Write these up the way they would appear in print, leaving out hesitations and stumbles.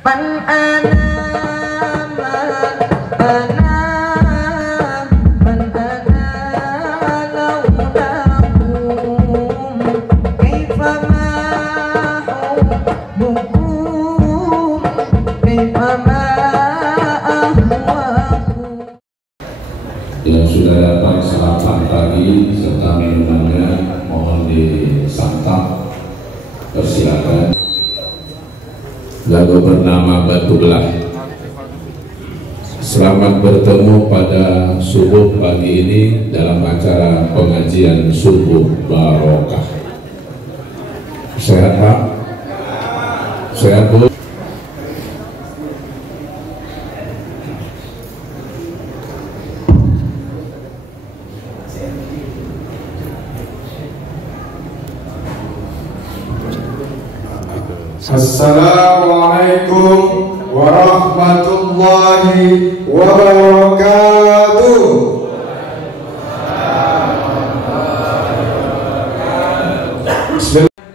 Yang sudah datang sarapan tadi serta minumannya mohon disantap. Persilakan. Lagu bernama Batu Belah. Selamat bertemu pada subuh pagi ini dalam acara pengajian subuh barokah. Sehat Pak? Sehat Bu? Assalamualaikum warahmatullahi wabarakatuh.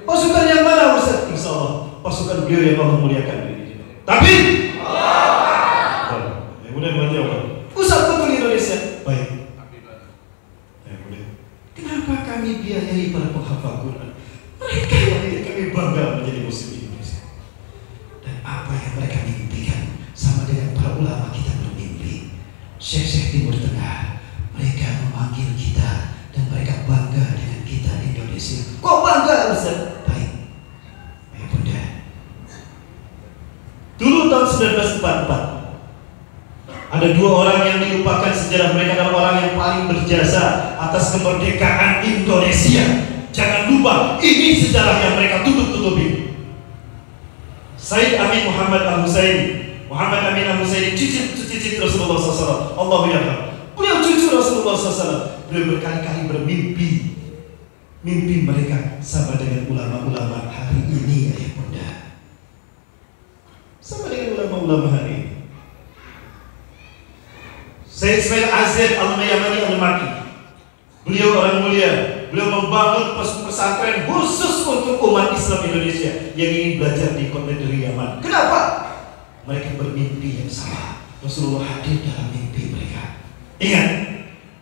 Pasukan yang mana Ustaz? Insya Allah pasukan beliau yang Allah muliakan. Tapi mudah mati Allah. Ustaz betul Indonesia. Baik. Kenapa kami biayai para penghafal Quran? Mereka yang bikin kami bangga menjadi muslim Indonesia. Dan apa yang mereka mimpikan sama dengan para ulama kita bermimpi. Syekh-syekh Timur Tengah, mereka memanggil kita dan mereka bangga dengan kita Indonesia. Kok bangga Ustaz? Baik. Ayo Bunda. Dulu tahun 1944 ada dua orang yang dilupakan sejarah. Mereka adalah orang yang paling berjasa atas kemerdekaan Indonesia. Jangan lupa, ini sejarah yang mereka tutup-tutupi. Said Amin Muhammad Al-Husaini. Muhammad Amin Al-Husaini cucu Rasulullah SAW. Allahu yarham. Beliau cucu Rasulullah SAW. Beliau berkali-kali bermimpi. Mimpi mereka sama dengan ulama-ulama hari ini, ayah bunda. Sama dengan ulama-ulama hari ini. Said Ismail Azad Al-Mayamani Al-Maki. Beliau orang mulia. Beliau membangun pesantren khusus untuk umat Islam Indonesia yang ingin belajar di kota dari Yaman. Kenapa? Mereka bermimpi yang sama. Rasulullah hadir dalam mimpi mereka. Ingat,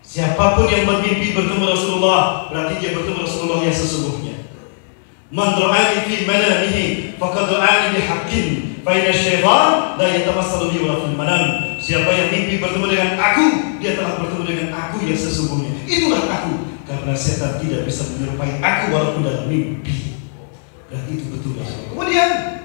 siapapun yang bermimpi bertemu Rasulullah, berarti dia bertemu Rasulullah yang sesungguhnya. Man ra'ani fi manamihi faqad ra'ani bihaqqin fa inna syaitan la yatamassalu bi wa fil manam. Siapa yang mimpi bertemu dengan aku, dia telah bertemu dengan aku yang sesungguhnya. Itulah aku. Karena setan tidak bisa menyerupai aku walaupun dalam mimpi. Berarti itu betul. Kemudian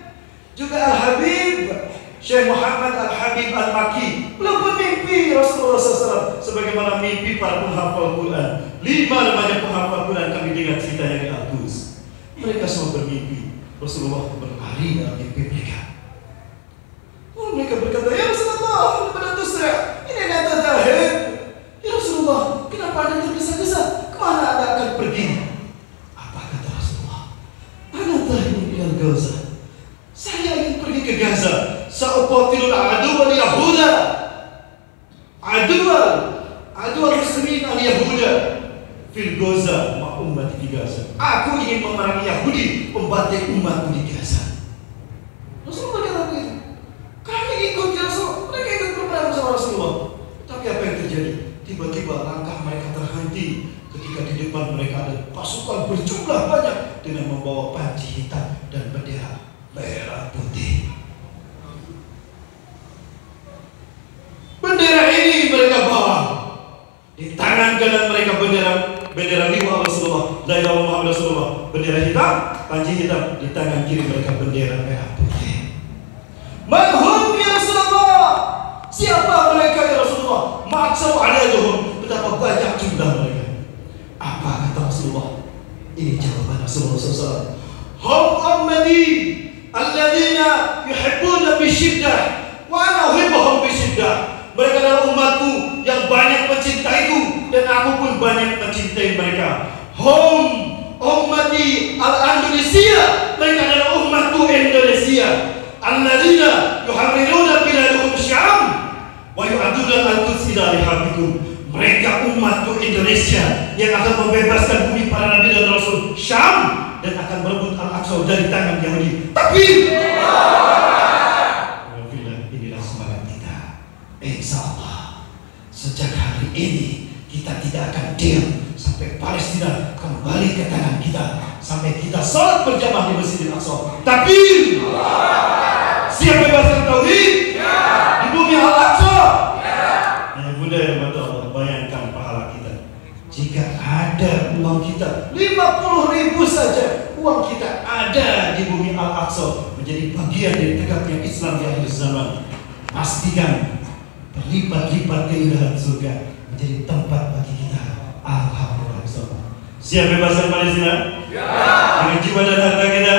juga Al-Habib Syekh Muhammad Al-Habib Al-Maki, beliau bermimpi Rasulullah SAW sebagaimana mimpi para penghafal Quran. 5 remaja penghafal Quran kami dengar ceritanya di Al-Quds. Mereka semua bermimpi Rasulullah berlari dalam mimpi mereka. Mereka berkata, ya Rasulullah, pada tusra, ini nyata zahid. Ya Rasulullah, kenapa Anda tergesa-gesa? Kemana Anda akan pergi? Apa kata Rasulullah? Ana dhahibun ila Gaza. Saya ingin pergi ke Gaza. Sa'uqatilul aduwal yahuda. Aduwal muslimin al-yahuda fil Gaza ma ummati di Gaza. Aku ingin memerangi Yahudi, membantai umatku di Gaza. Rasulullah kata begitu. Kami ikut ya Rasul. Mereka ikut berperang bersama Rasulullah. Tapi apa yang terjadi? Tiba-tiba langkah mereka terhenti ketika di depan mereka ada pasukan berjumlah banyak dengan membawa panci hitam dan bendera merah putih. Bendera ini mereka bawa di tangan kanan mereka bendera liwa Rasulullah, la ilaha illallah Muhammad Rasulullah. Bendera hitam, panci hitam, di tangan kiri mereka bendera merah putih. Manhum ya Rasulullah. Siapa mereka ya Rasulullah? Maksud alaihum, betapa banyak jumlah mereka. Apa kata Rasulullah? Ini jawaban Rasulullah SAW. Hum ummati alladzina yuhibbuna bisyiddah wa ana uhibbuhum bisyiddah. Mereka adalah umatku yang banyak mencintaiku dan aku pun banyak mencintai mereka. Hum ummati al-Indonesia. Mereka adalah umatku Indonesia. Alladzina yuharriruna biladuhum Syam wa yu'aduna al-Quds ila rihabikum. Mereka umatku Indonesia yang akan membebaskan bumi para nabi dan rasul Syam dan akan merebut Al-Aqsa dari tangan Yahudi. Takbir! angkat tangan kita sampai kita sholat berjamaah di Masjidil Aqsa. Tapi siapa bebaskan tauhid di bumi Al-Aqsa? Ya Bunda yang bantu Allah, bayangkan pahala kita. Jika ada uang kita 50.000 saja, uang kita ada di bumi Al-Aqsa, menjadi bagian dari tegaknya Islam di akhir zaman. Pastikan berlipat-lipat keindahan surga menjadi tempat bagi kita. Alhamdulillah. Siap bebaskan Palestina? Ya. Dengan jiwa dan harta kita? Ya.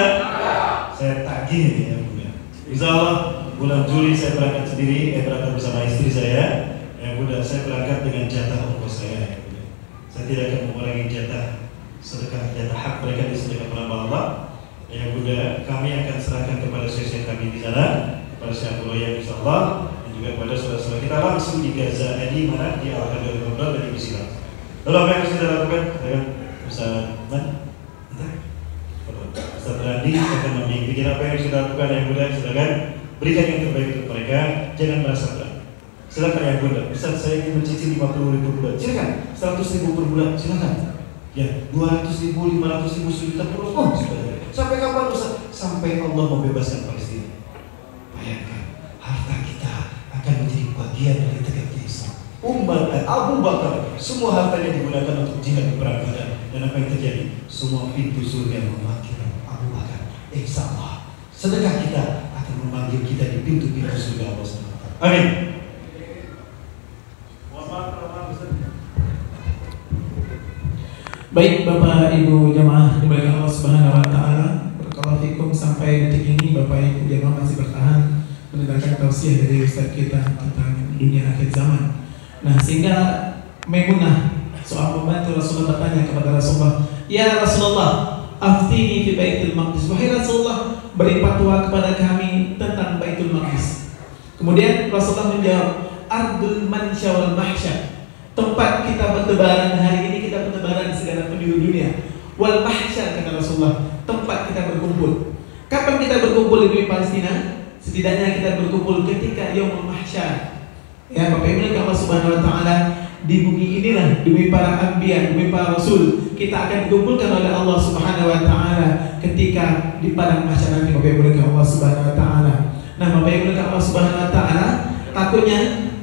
Saya tagih ini ya Bunda. Insyaallah bulan Juli saya berangkat sendiri, berangkat bersama istri saya. Ya Bunda, saya berangkat dengan jatah ongkos saya. Ya, Bunda. Saya tidak akan mengurangi jatah sedekah, jatah hak mereka di sedekah menambah Allah. Ya Bunda, kami akan serahkan kepada sesi kami di sana, kepada Syekh Buloya insyaallah, dan juga kepada saudara-saudara kita langsung di Gaza, di mana di Al-Hadar Al-Qabral dan di Mesir. Lalu apa yang harus kita lakukan? Ustaz Randi akan membimbing apa yang sudah lakukan. Yang Bunda silakan berikan yang terbaik untuk mereka, jangan merasa berat. Silakan yang Bunda, Ustaz saya ingin mencicil 50.000 bulan, silakan 100.000 per bulan, silakan. Ya 200.000, 500.000, 1 juta per bulan, sampai kapan Ustaz? Sampai Allah membebaskan Palestina. Bayangkan harta kita akan menjadi bagian dari tegaknya Islam. Abu Bakar semua hartanya digunakan untuk jihad di perang Badar. Dan apa yang terjadi? Semua pintu surga memanggil Abu Bakar. Insyaallah sedekah kita akan memanggil kita di pintu-pintu surga Allah SWT. Amin. Baik Bapak Ibu jamaah dimuliakan Allah Subhanahu wa taala. Barakallahu fikum, sampai detik ini Bapak Ibu jamaah masih bertahan mendengarkan tausiah dari Ustaz kita tentang dunia akhir zaman. Nah, sehingga Maimunah soal membantu Rasulullah bertanya kepada Rasulullah, "Ya Rasulullah, aftini fi Baitul Maqdis." Wahai Rasulullah, beri fatwa kepada kami tentang Baitul Maqdis. Kemudian Rasulullah menjawab, "Ardul mansya wal mahsyar." Tempat kita bertebaran hari ini, kita bertebaran segala penduduk dunia. Wal mahsyar kata Rasulullah, tempat kita berkumpul. Kapan kita berkumpul di bumi Palestina? Setidaknya kita berkumpul ketika Yaumul Mahsyar. Ya, Bapak Ibu Allah Subhanahu wa taala, di bumi inilah, di bumi para anbiya, di bumi para rasul, kita akan dikumpulkan oleh Allah Subhanahu wa taala ketika di padang mahsyar nanti, Bapak Ibu Allah Subhanahu wa taala. Nah, Bapak Ibu Allah Subhanahu wa taala, takutnya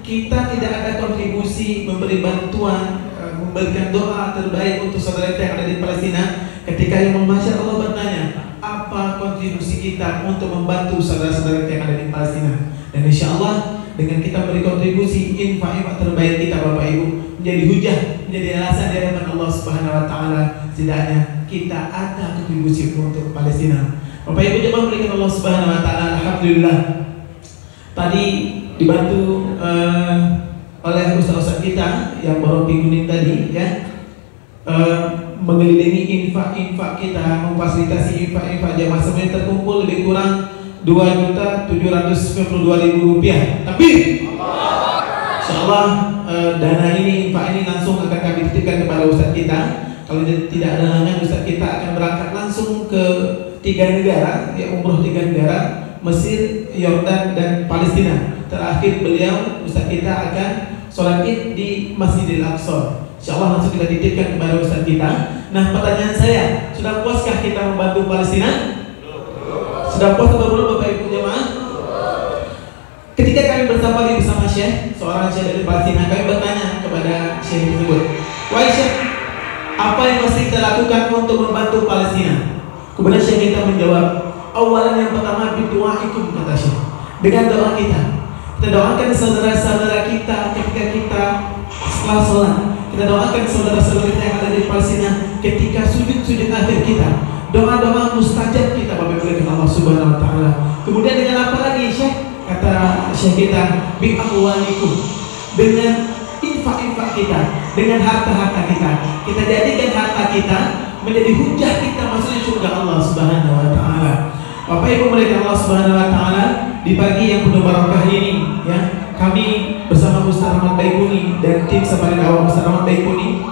kita tidak ada kontribusi memberi bantuan, memberikan doa terbaik untuk saudara kita yang ada di Palestina. Ketika Yaumul Mahsyar Allah bertanya, apa kontribusi kita untuk membantu saudara-saudara kita yang ada di Palestina? Dan insyaallah dengan kita beri kontribusi infak terbaik kita Bapak Ibu menjadi hujah, menjadi alasan di hadapan Allah Subhanahu wa taala, setidaknya kita ada kontribusi untuk Palestina. Bapak Ibu jemaah berikan Allah Subhanahu wa taala, alhamdulillah. Tadi dibantu oleh ustaz-ustaz kita yang berompi kuning tadi ya, mengelilingi infak-infak kita, memfasilitasi infak-infak jamaah semuanya terkumpul lebih kurang Rp2.792.000. Tapi insyaallah dana ini, infak ini langsung akan kami titipkan kepada ustaz kita. Kalau tidak ada halangan, ustaz kita akan berangkat langsung ke 3 negara, ya umroh 3 negara, Mesir, Yordan dan Palestina. Terakhir beliau ustaz kita akan sholat Id di Masjidil Aqsa. Insyaallah langsung kita titipkan kepada ustaz kita. Nah, pertanyaan saya, sudah puaskah kita membantu Palestina? Sudah puas atau belum Bapak Ibu jemaah? Ketika kami bersama Syekh, seorang Syekh dari Palestina, kami bertanya kepada Syekh tersebut, "Wahai Syekh, apa yang mesti kita lakukan untuk membantu Palestina?" Kemudian Syekh kita menjawab, "Awalan yang pertama bidu'aikum," kata Syekh. Dengan doa kita. Kita doakan saudara-saudara kita ketika kita setelah sholat. Kita doakan saudara-saudara kita yang ada di Palestina ketika sujud-sujud akhir kita. Doa-doa mustajab kita Bapak Ibu Allah Subhanahu wa taala. Kemudian dengan apa lagi Syekh? Kata Syekh kita, bi amwalikum. Dengan infak-infak kita, dengan harta-harta kita. Kita jadikan harta kita menjadi hujah kita masuk di surga Allah Subhanahu wa taala. Bapak Ibu Allah Subhanahu wa taala, di pagi yang penuh barakah ini ya, kami bersama Ustaz Ahmad Baikuni dan tim Safari Dakwah Ustaz Ahmad Baikuni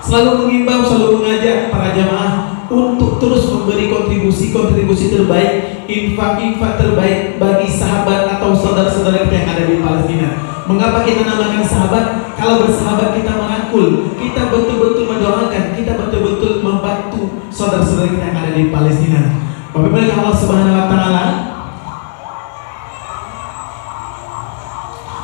selalu mengimbau, selalu mengajak para jamaah untuk terus memberi kontribusi terbaik, infak terbaik bagi sahabat atau saudara-saudara kita yang ada di Palestina. Mengapa kita namakan sahabat? Kalau bersahabat kita merangkul, kita betul-betul mendoakan, kita betul-betul membantu saudara kita yang ada di Palestina. Bapak Ibu Allah Subhanahu wa taala,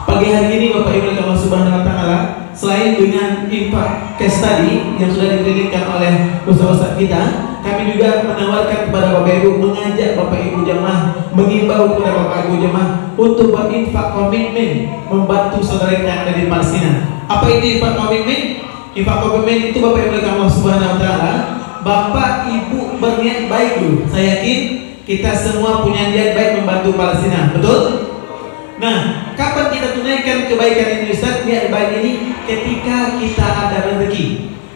pagi hari ini Bapak Ibu Allah Subhanahu wa taala, selain dengan infak cash tadi yang sudah dikreditkan oleh ustaz-ustaz kita, kami juga menawarkan kepada Bapak Ibu, mengajak Bapak Ibu jemaah, mengimbau kepada Bapak Ibu jemaah untuk berinfak komitmen membantu saudara kita yang ada di Palestina. Apa itu infak komitmen? Infak komitmen itu Bapak Ibu Allah Subhanahu wa taala, Bapak Ibu berniat baik dulu. Saya yakin kita semua punya niat baik membantu Palestina, betul? Nah, kapan kita tunaikan kebaikan ini Ustaz? Niat baik ini ketika kita ada rezeki,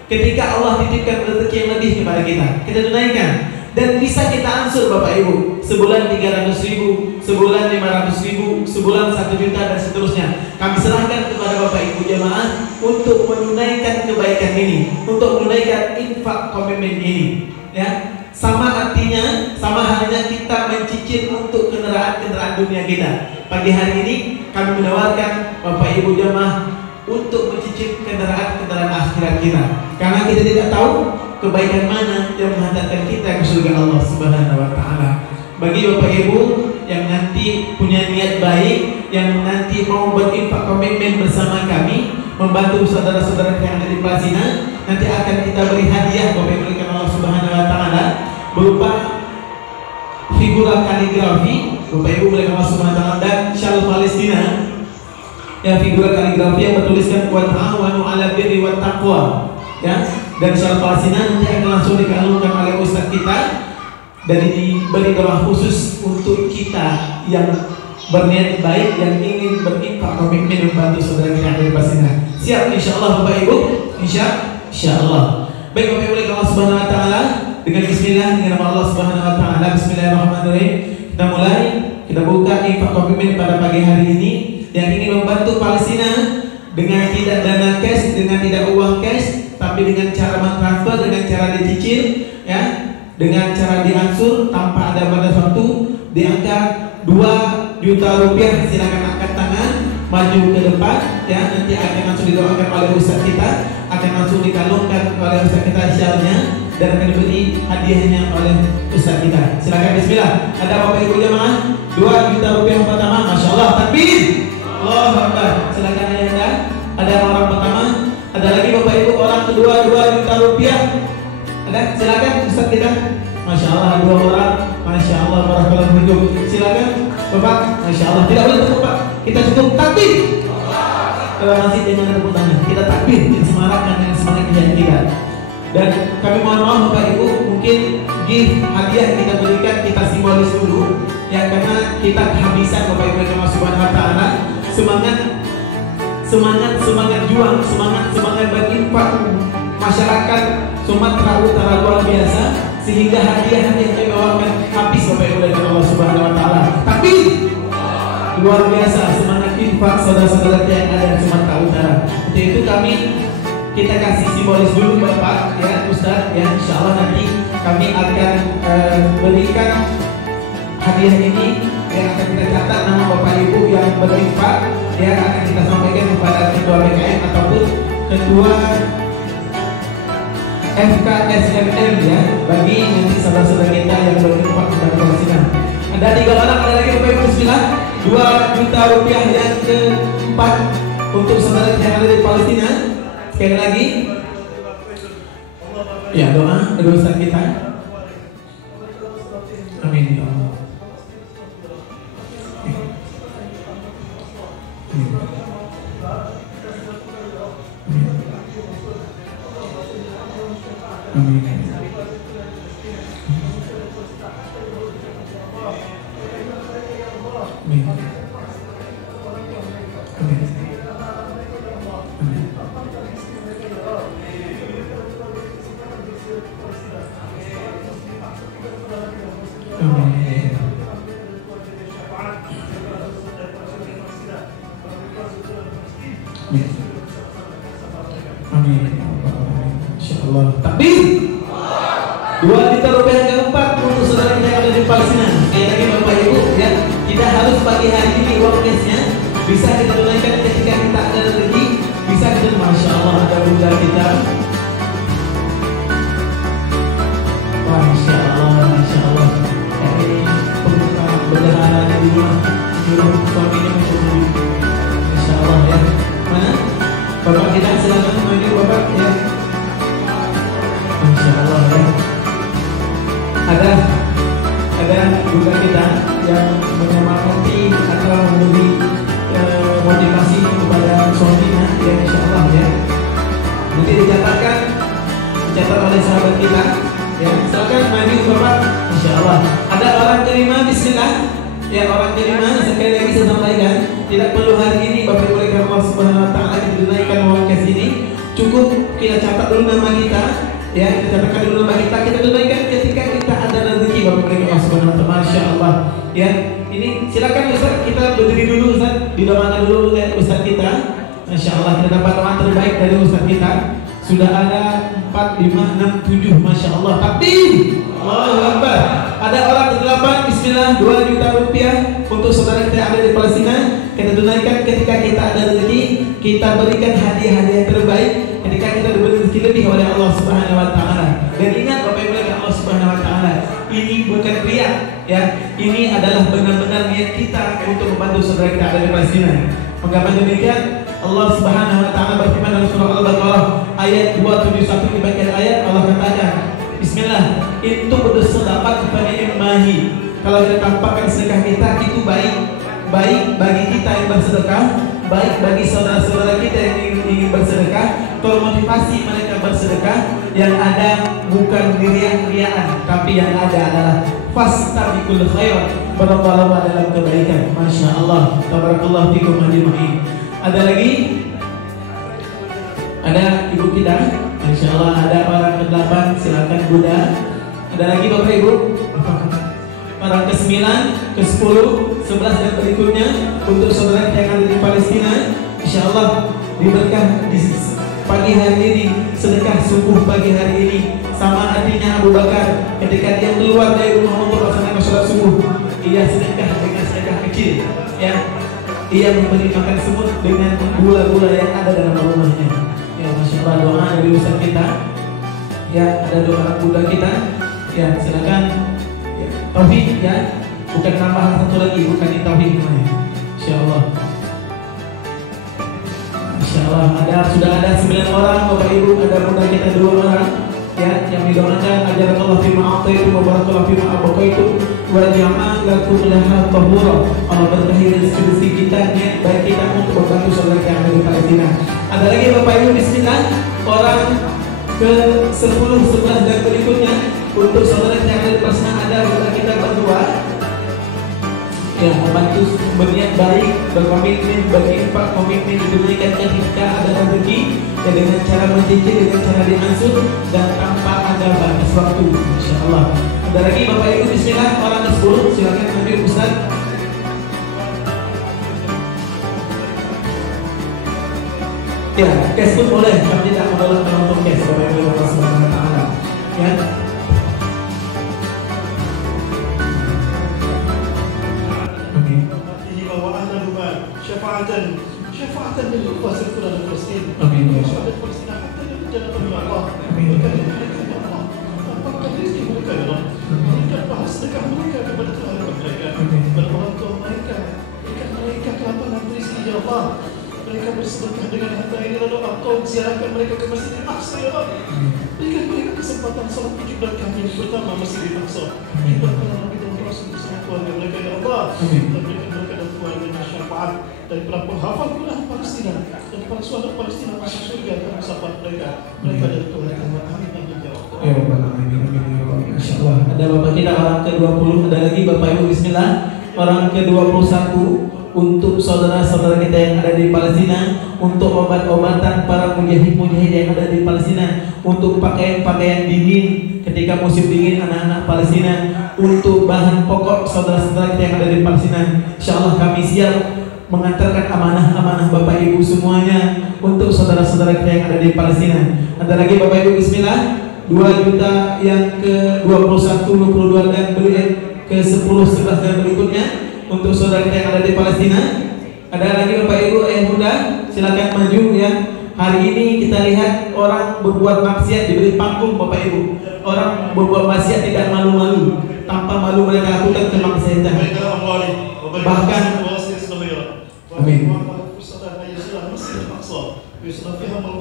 ketika Allah titipkan rezeki yang lebih kepada kita, kita tunaikan. Dan bisa kita ansur Bapak Ibu, sebulan 300.000, sebulan 500.000, sebulan 1 juta dan seterusnya. Kami serahkan kepada Bapak Ibu jemaah untuk menunaikan kebaikan ini, untuk menunaikan infak komitmen ini, ya. Sama artinya, sama halnya kita mencicil untuk kendaraan-kendaraan dunia kita. Pagi hari ini kami menawarkan Bapak Ibu jemaah untuk mencicil kendaraan-kendaraan akhirat kita, karena kita tidak tahu kebaikan mana yang menghantarkan kita ke surga Allah Subhanahu wa taala. Bagi Bapak Ibu yang nanti punya niat baik, yang nanti mau berinfak komitmen bersama kami membantu saudara-saudara yang ada di Palestina, nanti akan kita beri hadiah Bapak Ibu Allah Subhanahu wa taala berupa figura kaligrafi Bapak Ibu Allah Subhanahu wa taala dan syal Palestina, ya, figura kaligrafi yang bertuliskan wa ta'awanu 'alal birri wat taqwa, ya. Dan syal Palestina nanti akan langsung dikalungkan oleh ustaz kita dan diberi doa khusus untuk kita yang berniat baik, yang ingin berinfak komitmen membantu saudara kita yang ada di Palestina. Siap insyaallah Bapak Ibu, insyaallah. Baik Bapak Ibu Allah Subhanahu wa taala, dengan bismillah, dengan nama Allah Subhanahu wa taala, bismillahirrahmanirrahim. Kita mulai, kita buka infak komitmen pada pagi hari ini yang ingin membantu Palestina dengan tidak dana cash, dengan tidak uang cash, tapi dengan cara mentransfer, dengan cara dicicil, ya, dengan cara diansur tanpa ada batas waktu di angka 2 juta rupiah. Silakan angkat tangan, maju ke depan, ya, nanti akan langsung didoakan oleh ustaz kita, akan langsung dikalungkan oleh ustaz kita syalnya dan akan diberi hadiahnya oleh ustaz kita. Silakan bismillah. Ada Bapak Ibu jemaah 2 juta rupiah yang pertama, masya Allah, takbir, Allahu Akbar. Silakan ayanda. Ada orang pertama, ada lagi Bapak Ibu orang kedua 2 juta rupiah. Ada, silakan ustaz kita. Masya Allah 2 orang, masya Allah, barakallahu fikum. Silakan Bapak, masya Allah. Tidak boleh tepuk Pak, kita cukup takbir. Kalau masih dengan tepuk tangan, kita takbir, kita semangatkan dengan semangat kita. Dan kami mohon maaf Bapak Ibu, mungkin gift hadiah yang kita berikan kita simbolis dulu, ya, karena kita kehabisan Bapak Ibu yang Subhanahu wa taala. Semangat juang, semangat berinfak masyarakat Sumatera Utara luar biasa, sehingga hadiah yang kami bawakan habis Bapak Ibu dari Allah Subhanahu wa taala. Tapi luar biasa semangat infak saudara-saudara yang ada di Sumatera Utara. Untuk itu kita kasih simbolis dulu Bapak, ya Ustaz, ya, insyaallah nanti kami akan berikan hadiah ini yang akan kita catat nama Bapak Ibu yang berinfak, ya, akan kita sampaikan kepada ketua BKM ataupun ketua FKSMM, ya, bagi nanti saudara-saudara kita yang berinfak kepada Palestina. Ada 3 orang, ada lagi Bapak Ibu, bismillah. 2 juta rupiah yang keempat untuk saudara yang ada di Palestina. Sekali lagi, ya, doa Ustaz kita. Amin ya Allah. Amin. Insyaallah. Takbir. 2 juta rupiah yang keempat untuk saudara kita yang ada di Palestina. Sekali lagi Bapak Ibu, ya, tidak harus pagi hari ini uang cashnya, bisa kita tunaikan ketika kita ada rezeki, bisa kita, masya Allah, ada bunda kita. Wah, suruh suaminya mencuri. Masya Allah ya. Mana? Bapak kita silakan maju Bapak ya. Masya Allah ya. Ada juga kita yang menyemangati atau memberi motivasi kepada suaminya ya, insya Allah ya. Nanti dicatat oleh sahabat kita ya. Silakan maju Bapak. Insya Allah. Ada orang kelima, bismillah. Ya, orang kelima sekali lagi saya sampaikan, tidak perlu hari ini Bapak Ibu oleh Allah Subhanahu Wa Taala dinaikkan uang cash ini. Cukup kita catat dulu nama kita. Ya, kita catatkan dulu nama kita tunaikan ketika kita ada rezeki Bapak Ibu Allah Subhanahu Wa Taala. Masya Allah. Ya, ini silakan Ustaz, kita berdiri dulu Ustaz, didoakan dulu ya Ustaz kita. Masya Allah, kita dapat doa terbaik dari Ustaz kita. Sudah ada 4, 5, 6, 7, Masya Allah. Takbir, Allahu Akbar. Ada orang ke-8, bismillah, 2 juta rupiah untuk saudara kita yang ada di Palestina. Kita tunaikan ketika kita ada rezeki, kita berikan hadiah-hadiah terbaik ketika kita diberi rezeki lebih oleh Allah Subhanahu Wa Taala. Dan ingat Bapak Ibu Allah Subhanahu Wa Taala, ini bukan riya ya, ini adalah benar-benar niat kita untuk membantu saudara kita ada di Palestina. Maka demikian Allah Subhanahu Wa Taala berfirman dalam surah Al-Baqarah ayat 271 di bagian ayat Allah katakan, bismillah, itu bersedekah kepada imahi. Kalau kita tampakkan sedekah kita itu baik bagi kita yang bersedekah, baik bagi saudara-saudara kita yang ingin bersedekah. Termotivasi mereka bersedekah yang ada bukan riya-riyaan, tapi yang ada adalah fastabiqul khairat, berlomba-lomba dalam kebaikan. Masya Allah, tabarakallah fikum ajma'in. Ada lagi? Ada ibu kita? Masya Allah, ada orang ke-8, silakan Bunda. Ada lagi Bapak Ibu? Orang ke-9, ke-10, 11 dan berikutnya untuk saudara yang ada di Palestina. Insya Allah diberkah di pagi hari ini, sedekah subuh pagi hari ini sama artinya Abu Bakar ketika dia keluar dari rumah untuk melaksanakan sholat subuh, ia sedekah dengan sedekah kecil ya. Ia memberi makan semut dengan gula-gula yang ada dalam rumahnya ya. Masya Allah, doa dari Ustaz kita ya. Ada doa Buddha kita ya, silakan ya. Tauhid ya, bukan tambahan satu lagi, bukan di tauhid namanya. Insya Allah. Insya Allah sudah ada 9 orang Bapak Ibu, ada Buddha kita 2 orang ya, yang didoakan ajarallahu fima a'taitu wa barakallahu fima abqaitu wa ja'al lakum laha tahura. Allah berkahi rezeki kita, niat baik kita untuk membantu saudara yang ada di Palestina. Ada lagi Bapak Ibu, bismillah, orang ke-10, 11 dan berikutnya untuk saudara yang ada di Palestina. Ada saudara kita berdua ya, membantu berniat baik, berkomitmen, berinfak, komitmen diberikan ketika ada rezeki ya, dengan cara mencicil, dengan cara diangsur dan tanpa ada batas waktu. Insya Allah. Ada lagi Bapak Ibu, bismillah, orang ke-10, silakan ambil Ustaz. Ya, cash pun boleh, kami tidak menolak untuk cash Bapak Ibu Allah Subhanahu Wa Taala ya. Syafa'atan lil kuasa Quran Palestin. Amin. Syafa'at Palestin hatta lil jannah Allah. Amin. Apakah rezeki mereka ya Allah? Mereka bahas sedekah mereka kepada Tuhan mereka, kepada orang tua mereka, berikan mereka kelapangan rezeki ya Allah. Mereka bersedekah dengan harta ini lalu Engkau ziarahkan mereka ke Masjidil Aqsa ya Allah. Berikan mereka kesempatan salat 7 rakaat yang pertama Masjidil Aqsa. Berkenan Nabi dan Rasul bersama keluarga mereka ya Allah. Berikan mereka dan keluarga syafaat dari para penghafal Quran Palestina dan para saudara Palestina masuk surga dan syafaat mereka dari Tuhan yang Maha Amin ya Allah. Ya Allah, Masya Allah. Ada Bapak kita orang ke-20, ada lagi Bapak Ibu, bismillah, orang ke-21 untuk saudara-saudara kita yang ada di Palestina, untuk obat-obatan para mujahid-mujahid yang ada di Palestina, untuk pakaian-pakaian dingin ketika musim dingin anak-anak Palestina, untuk bahan pokok saudara-saudara kita yang ada di Palestina. Insya Allah kami siap mengantarkan amanah-amanah Bapak Ibu semuanya untuk saudara-saudara kita yang ada di Palestina. Ada lagi Bapak Ibu, bismillah, 2 juta yang ke-21, 22 dan ke-10, 11 dan berikutnya untuk saudara kita yang ada di Palestina. Ada lagi Bapak Ibu yang muda, silakan maju ya. Hari ini kita lihat orang berbuat maksiat diberi panggung Bapak Ibu. Orang berbuat maksiat tidak malu-malu, tanpa malu mereka lakukan kemaksiatan. Bahkan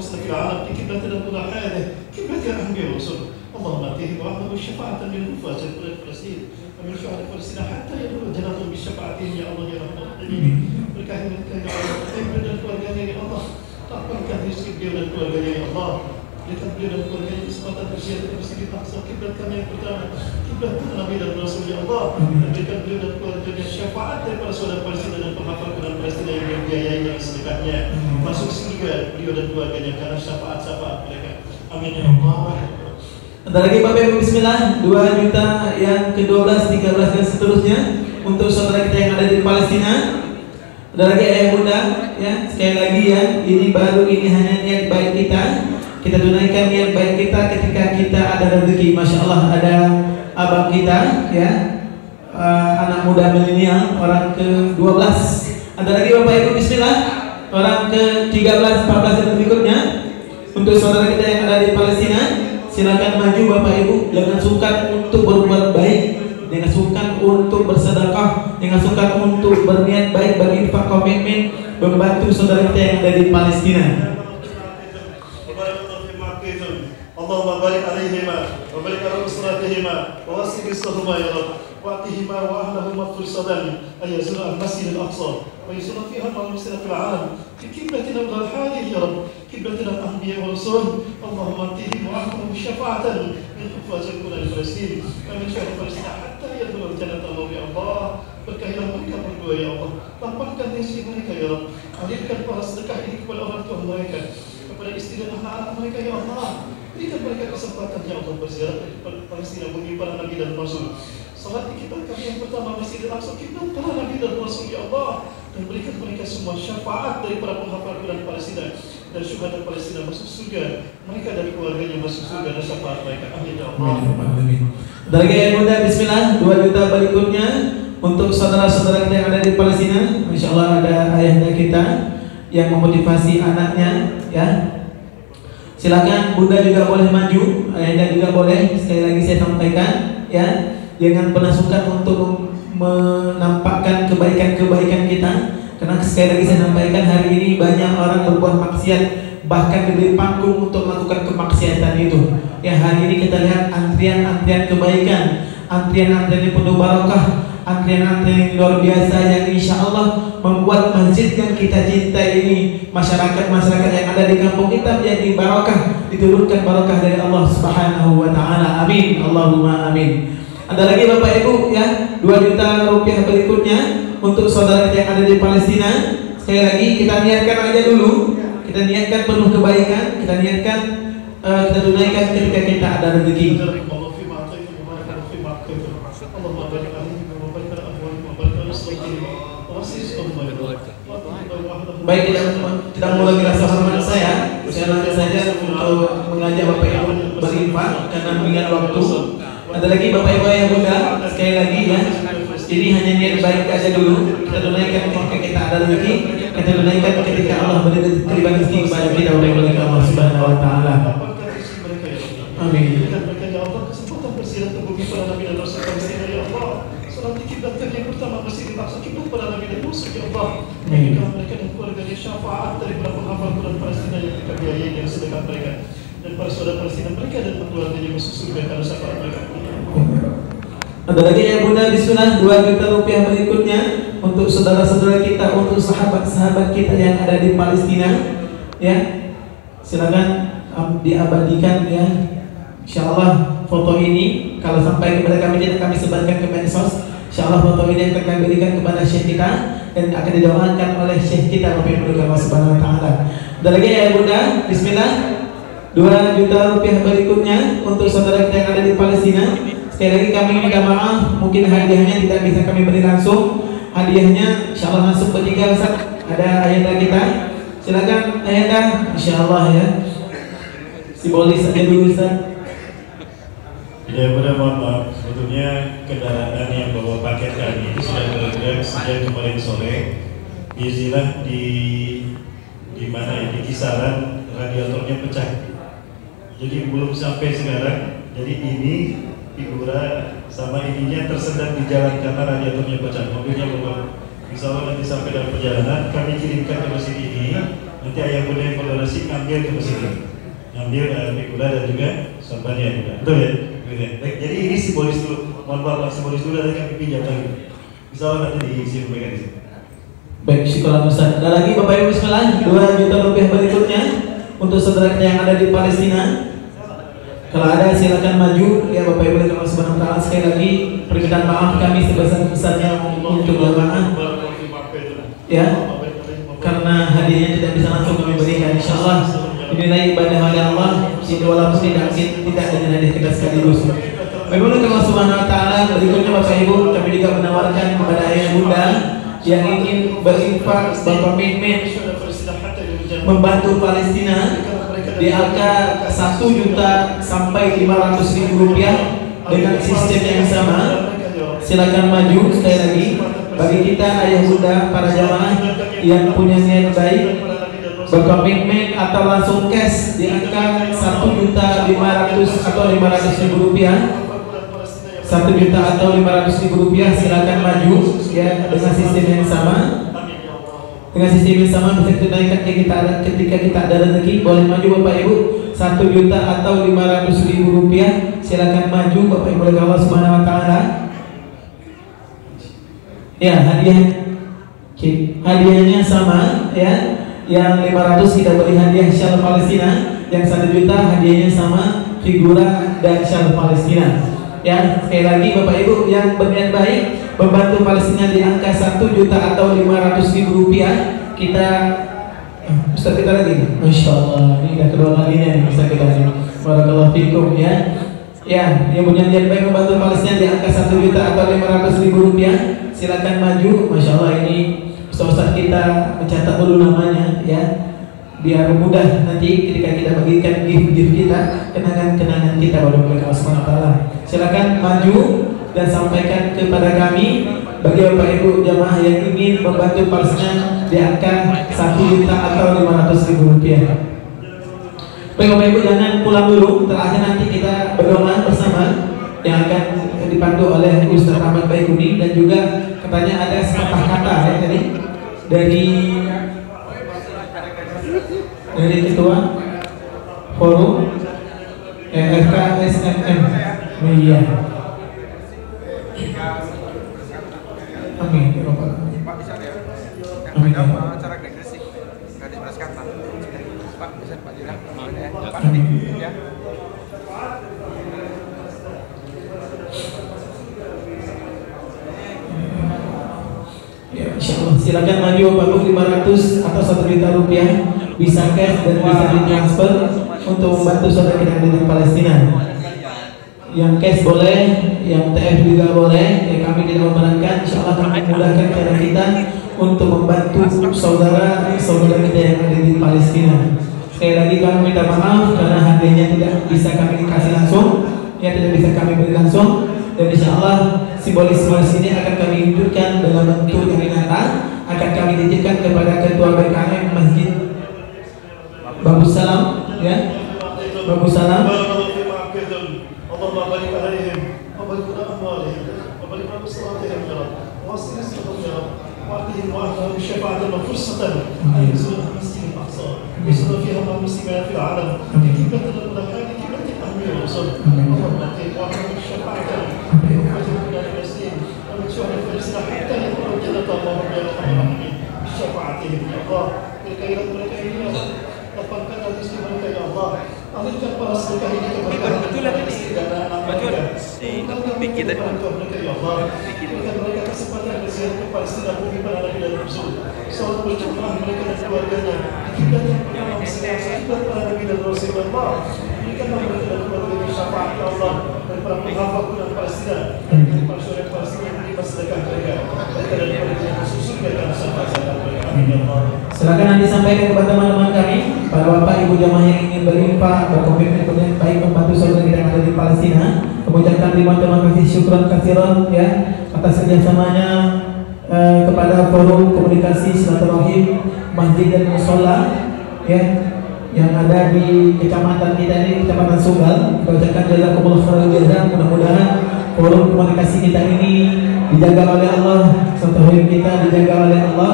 ومسلم في العالم بقبلتنا الأولى هذه قبلة الأنبياء والرسل اللهم آتهم وأعطهم الشفاعة من نفاة فلسطين ومن شعب فلسطين حتى يدخل جناتهم بشفاعتهم يا الله يا رب العالمين berkahi mereka ya Allah berikan dan keluarganya ya Allah lapangkan rezeki beliau dan keluarganya ya Allah berikan beliau dan keluarganya kesempatan berziarah ke Masjidil Aqsa kiblat kami yang pertama kiblat Nabi dan Rasul ya Allah berikan beliau dan keluarganya syafaat daripada saudara Palestina dan penghafal Quran Palestina yang membiayai yang sedekahnya masuk surga beliau dan keluarganya karena syafaat mereka amin ya Allah. Antara lagi Bapak Ibu Bismillah, 2 juta yang ke-12, 13 dan seterusnya untuk saudara kita yang ada di Palestina. Ada lagi ayah bunda, ya sekali lagi ya, ini hanya niat baik kita tunaikan niat baik kita ketika kita ada rezeki. Masya Allah ada abang kita, ya anak muda milenial orang ke-12. Ada lagi Bapak Ibu Bismillah, orang ke-13, 14 dan berikutnya untuk saudara kita yang ada di Palestina. Silakan maju Bapak Ibu, jangan sungkan untuk berbuat baik, jangan sungkan untuk bersedekah, jangan sungkan untuk berniat baik, berinfak, komitmen membantu saudara kita yang ada di Palestina. Allahumma barik alaihima wa barik ala usratihima wa wasi' rizqahuma ya Rabb wa'tihima wa ahlahuma fursadan ay yazura al-masjid al-aqsa wa yusalla fiha al-muslimin fil 'alam fi qiblatina al-hadhihi ya Rabb qiblatina al-anbiya wa rasul Allahumma atihim wa ahlahum syafa'atan min hufaz al-Quran al-Falastin wa min syahri Palestina hatta yadkhulu al-jannata ya Allah berkahilah mereka berdua ya Allah lapangkan rezeki mereka ya Rabb alirkan para sedekah ini kepada orang tua mereka kepada istri dan anak-anak mereka ya Allah berikan mereka kesempatan ya Allah berziarah ke Palestina bumi para nabi dan rasul salat di kiblat kami yang pertama Masjidil Aqsa kiblat para nabi dan rasul ya Allah dan berikan mereka semua syafaat dari para penghafal Quran Palestina dan syuhada Palestina masuk surga mereka dari keluarganya masuk surga dan syafaat mereka amin ya Allah. Dari ayah bunda Bismillah 2 juta berikutnya untuk saudara-saudara kita yang ada di Palestina. Insya Allah ada ayahnya kita yang memotivasi anaknya ya. Silakan bunda juga boleh maju, ayahnya juga boleh. Sekali lagi saya sampaikan ya, jangan pernah sungkan untuk menampakkan kebaikan-kebaikan kita. Karena sekali lagi saya sampaikan hari ini banyak orang berbuat maksiat, bahkan diberi panggung untuk melakukan kemaksiatan itu. Ya hari ini kita lihat antrian-antrian kebaikan, antrian-antrian yang penuh barokah, antrian-antrian yang luar biasa yang insya Allah membuat masjid yang kita cintai ini, masyarakat yang ada di kampung kita menjadi barokah, diturunkan barokah dari Allah Subhanahu wa taala. Amin. Allahumma amin. Ada lagi Bapak Ibu ya, 2 juta rupiah berikutnya untuk saudara kita yang ada di Palestina. Sekali lagi kita niatkan aja dulu, kita niatkan penuh kebaikan, kita niatkan kita tunaikan ketika kita ada rezeki. Baik, tidak mau lagi rasa hormat saya langsung saja untuk mengajak Bapak Ibu berinfak karena mengingat waktu. Ada lagi Bapak Ibu yang bunda, sekali lagi ya, ini hanya niat baik aja dulu. Kita tunaikan ketika kita ada rezeki, kita tunaikan ketika Allah beri rezeki kepada kita oleh Allah Subhanahu wa taala. Amin. Yang pertama Masjidil Aqsa kiblat para nabi dan rasul ya Allah. Mereka dan keluarganya syafaat dari para penghafal Quran Palestina yang kita biayai yang sedekah mereka dan para saudara Palestina mereka dan keluarganya masuk surga karena syafaat mereka. Ada lagi ya bunda Bismillah 2 juta rupiah berikutnya untuk saudara-saudara kita, untuk sahabat-sahabat kita yang ada di Palestina ya. Silakan diabadikan ya. Insyaallah foto ini kalau sampai kepada kami tidak kami sebarkan ke medsos. Insyaallah foto ini akan kami berikan kepada syekh kita dan akan didoakan oleh syekh kita Bapak Ibu Allah Subhanahu wa taala. Ada lagi ya bunda Bismillah 2 juta rupiah berikutnya untuk saudara kita yang ada di Palestina. Sekali lagi kami minta maaf, mungkin hadiahnya tidak bisa kami beri langsung. Hadiahnya insyaallah masuk bertiga Ustaz. Ada ayah kita. Silakan ayah insyaallah ya. Simbolis aja dulu Ustaz. Ya pada mohon maaf, sebetulnya kendaraan yang bawa paket kami itu sudah bergerak sejak kemarin sore. Izinlah di mana ya, di kisaran radiatornya pecah. Jadi belum sampai sekarang. Jadi ini figura sama ininya tersendat di jalan karena radiatornya pecah. Mobilnya belum. Insya Allah nanti sampai dalam perjalanan kami kirimkan ke masjid ini Nanti ayah bunda yang toleransi ngambil ke sini, ngambil pikula dan juga sorbannya juga. Betul ya? Baik, jadi ini simbolis dulu. Mohon maaf, simbolis dulu nanti kami pinjam lagi. Bisa nanti diisi di sini. Baik, syukur Ustaz. Ada lagi Bapak Ibu sekalian, 2 juta rupiah berikutnya untuk saudara kita yang ada di Palestina. Kalau ada silakan maju ya Bapak Ibu Allah Subhanahu wa taala. Sekali lagi permintaan maaf kami sebesar-besarnya untuk jamaah. Ya. Karena hadiahnya tidak bisa langsung kami berikan, insyaallah dinilai ibadah oleh Allah, walaupun tidak dengan hadiah kita sekaligus. Bapak Allah Subhanahu wa taala, berikutnya Bapak Ibu kami juga menawarkan kepada ayah bunda yang ingin berinfak berkomitmen membantu Palestina di angka 1 juta sampai 500.000 rupiah dengan sistem yang sama. Silakan maju sekali lagi. Bagi kita ayah bunda para jamaah yang punya niat baik berkomitmen atau langsung cash di angka 1.500.000 atau 500.000 rupiah, 1 juta atau 500.000 rupiah, silakan maju ya dengan sistem yang sama. Dengan sistem yang sama bisa tunaikan ketika kita ada rezeki. Boleh maju Bapak Ibu 1 juta atau 500.000 rupiah, silakan maju Bapak Ibu oleh Allah Subhanahu wa taala. Ya, hadiahnya sama ya. Yang 500 kita beri hadiah syal Palestina, yang 1 juta hadiahnya sama figura dan syal Palestina. Ya, sekali lagi Bapak Ibu yang berniat baik membantu Palestina di angka 1 juta atau 500.000 rupiah, kita Ustaz kita lagi. Masya Allah, ini udah kedua kalinya nih bisa kita nih. Barakallahu fikum ya. Ya, yang punya niat baik membantu Palestina di angka 1 juta atau 500.000 rupiah, silakan maju. Masya Allah, ini Ustaz kita mencatat dulu namanya ya, biar mudah nanti ketika kita bagikan gift-gift kita, kenangan-kenangan kita pada Allah Subhanahu wa taala. Silakan maju dan sampaikan kepada kami bagi Bapak Ibu jamaah yang ingin membantu Palestina di angka 1 juta atau 500.000 rupiah. Baik Bapak Ibu, jangan pulang dulu, terakhir nanti kita berdoa bersama yang akan dipandu oleh Ustaz Ahmad Baikuni, dan juga katanya ada sepatah kata ya tadi dari ketua forum FKSMM Media. Amin ya Rabbal Alamin. Amin. Acara Gresik, Gadis Beras Kata. Pak, bisa Pak Jilang. Pak, ya. Ya, insyaallah silakan maju Bapak 500 atau 1 juta rupiah, bisa cash dan bisa ditransfer untuk membantu saudara kita di Palestina. Yang cash boleh, yang TF juga boleh. Ya, kami tidak memberatkan, insyaallah kami memudahkan cara kita untuk membantu saudara kita yang ada di Palestina. Sekali lagi kami minta maaf karena hadiahnya tidak bisa kami kasih langsung, ya tidak bisa kami beri langsung. Dan insyaallah simbolis-simbolis ini akan kami wujudkan dalam bentuk yang nyata, akan kami titipkan kepada Ketua BKM Masjid Babu Salam ya, Babu Salam. Silakan nanti sampaikan kepada teman-teman kami, para bapak ibu jamaah yang ingin berinfak, berkomitmen berniat baik membantu saudara kita yang ada di Palestina. Mengucapkan terima kasih, syukran kasiran ya atas kerjasamanya kepada forum komunikasi silaturahim masjid dan musola ya yang ada di kecamatan kita ini, Kecamatan Sunggal. Mengucapkan jazakumullah khairan jazaa. Mudah-mudahan forum komunikasi kita ini dijaga oleh Allah, silaturahim kita dijaga oleh Allah.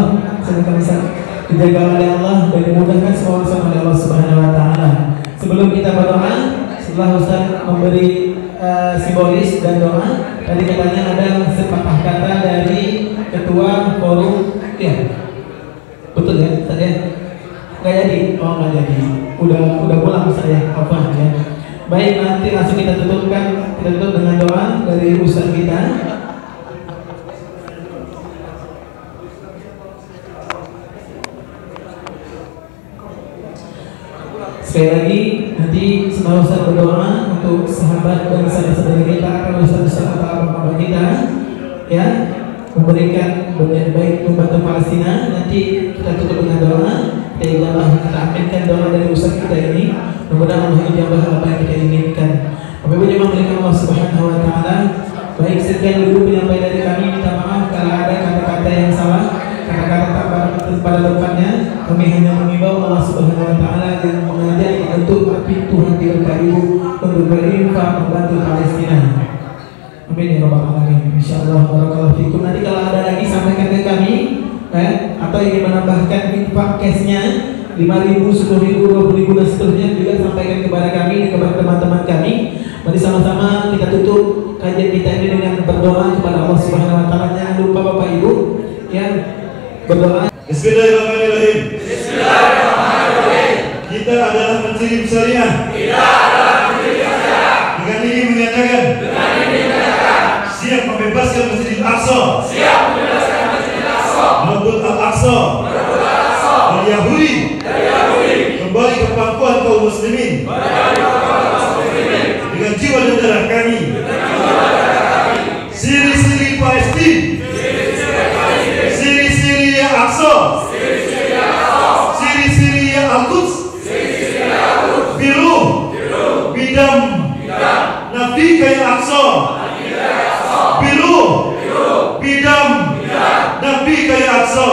dijaga oleh Allah dan dimudahkan semua urusan oleh Allah Subhanahu wa taala. Sebelum kita berdoa, setelah Ustaz memberi simbolis dan doa, tadi katanya ada sepatah kata dari ketua forum, ya betul ya Ustaz ya? Nggak jadi? Oh nggak jadi, udah pulang saya, apa ya? Baik, nanti langsung kita tutup dengan doa dari Ustaz kita. Sekali lagi, nanti setelah Ustaz berdoa untuk sahabat dan saudara-saudara kita, kalau Ustaz atau bapak kita, ya, memberikan doa baik membantu Palestina. Nanti kita tutup dengan doa. Kita aminkan doa dari Ustaz kita ini. Mudah-mudahan Allah ijabah apa yang kita inginkan. Bapak Ibu jemaah milik Allah Subhanahu wa taala, baik sekian dulu penyampaian dari kami. Minta maaf kalau ada kata-kata yang salah, kata-kata tak pada tempatnya. Kami hanya mengimbau Allah Subhanahu wa taala yang mengajak untuk pintu hati berkaibu untuk berinfak membantu Palestina. Amin ya rabbal alamin. Insyaallah barakallahu fikum. Nanti kalau ada lagi sampaikan ke kami, atau ingin menambahkan infak cashnya 5.000, 10.000, 20.000 dan seterusnya juga sampaikan kepada kami, kepada teman-teman kami. Mari sama-sama kita tutup kajian kita ini dengan berdoa kepada Allah Subhanahu wa taala. Jangan lupa Bapak Ibu yang berdoa. Bismillahirrahmanirrahim. Kita adalah menjadi syariah. Dengan ini menyatakan siap membebaskan Masjidil Aqsa. Merebut Al-Aqsa dari Yahudi. Kembali ke pangkuan kaum muslimin dengan jiwa dan darah kami. Siri-siri Palestina, siri-siri Aqsa, siri-siri Al-Quds, biru bidam nafika ya Aqsa, biru bidam nafika ya Aqsa.